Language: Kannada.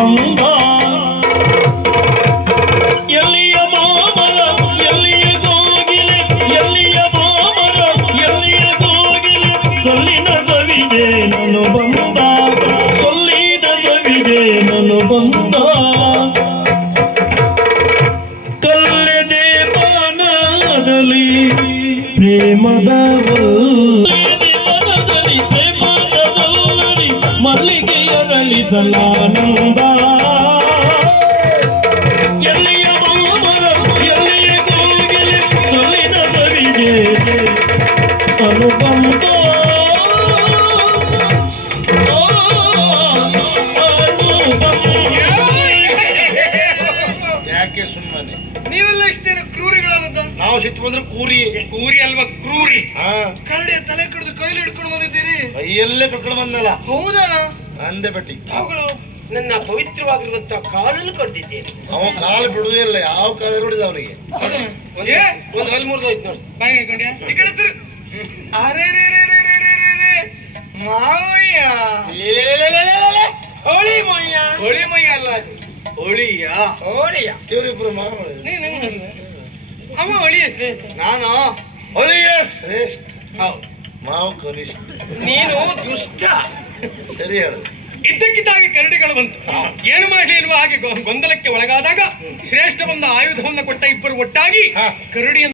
ಬಂದ ಎಲ್ಲಿಯ ಮಾಮರ ಎಲ್ಲಿಯ ಗೋಗಿಲೆ ಎಲ್ಲಿಯ ಮಾಮರ ಎಲ್ಲಿಯ ಗೋಗಿಲೆ ಸೊಲ್ಲಿನ ಸವಿಗೆ ನಾನು ಬಂದ ಸೊಲ್ಲಿನ ಸವಿಗೆ ನಾನು ಬಂದ ಕಲ್ಲೆದೆ ಮನದಲ್ಲಿ ಪ್ರೇಮದ ಮಲ್ಲಿಗೆಯರಳಿಸಲಾನಂದ ಎಲ್ಲಿಯ ಮಾಮರ ಎಲ್ಲಿಯ ಗೋಗಿಲೆ ಸೊಲ್ಲಿನ ಸವಿಗೆ ಅನುಬಂಧ ಯಾಕೆ ಸುಮ್ಮನೆ ನೀವೆಲ್ಲ ಇಷ್ಟೇನು ಕ್ರೂರಿಗಳಾಗದ? ನಾವು ಸಿಟ್ಟು ಬಂದ್ರೆ ಕೂರಿ ಕೂರಿ ಅಲ್ವಾ ಕ್ರೂರಿ? ಹಾ ಕರಡಿಯ ತಲೆ ಕಡಿದು ಕೈಲಿ ಹಿಡ್ಕೊಂಡು ಬಂದಿದ್ದೀರಿ. ಕೈಯಲ್ಲೇ ಕರ್ಕೊಂಡು ಬಂದಲ್ಲ ಹೌದಾ? ಅಂದೆ ಬಟ್ಟಿ ಅವುಗಳು ನನ್ನ ಪವಿತ್ರವಾಗಿರುವಂತಹ ಕಾಲನ್ನು ಕಡ್ದಿದ್ದೇನೆ. ಅವ ಕಾಲು ಬಿಡುವುದೇ ಇಲ್ಲ. ಯಾವ ಕಾಲ ಬಿಡುದು ಅವನಿಗೆ ಒಂದು ಹಲ್ ಮುರಿದೋಯ್ತು ನೋಡಿ. ಬಾಯಿ ಹಾಕೊಂಡ್ಯಾ? ಈ ಕಡೆ ತಿರು. ಅರೆ ರೇ ರೇ ರೇ ರೇ ರೇ ರೇ ರೇ. ಮಾವಯ್ಯ ಹೋಳಿ ಮೊಯ್ಯ. ಹೋಳಿ ಮಯ್ಯ ಅಲ್ಲ ಅದು. ಹೋಳಿಯ ಹೋಳಿಯ ಇವರಿಬ್ರು ಮಾವಳಿ ಅವ ಹೋಳಿಯ ಶ್ರೇಷ್ಠ. ನಾನು ಹೊಲಿಯ ಶ್ರೇಷ್ಠ ಹೌದು. ಮಾವು ಕನಿಷ್ಠ. ನೀನು ದುಷ್ಟ. ಸರಿ ಹೇಳು. ಇದ್ದಕ್ಕಿದ್ದಾಗಿ ಕರಡಿಗಳು ಬಂತು. ಏನು ಮಾಡಲಿ ಎನ್ನುವ ಹಾಗೆ ಗೊಂದಲಕ್ಕೆ ಒಳಗಾದಾಗ ಶ್ರೇಷ್ಠ ಬಂದ ಆಯುಧವನ್ನು ಕೊಟ್ಟ ಇಬ್ಬರು ಒಟ್ಟಾಗಿ ಕರಡಿಯನ್ನು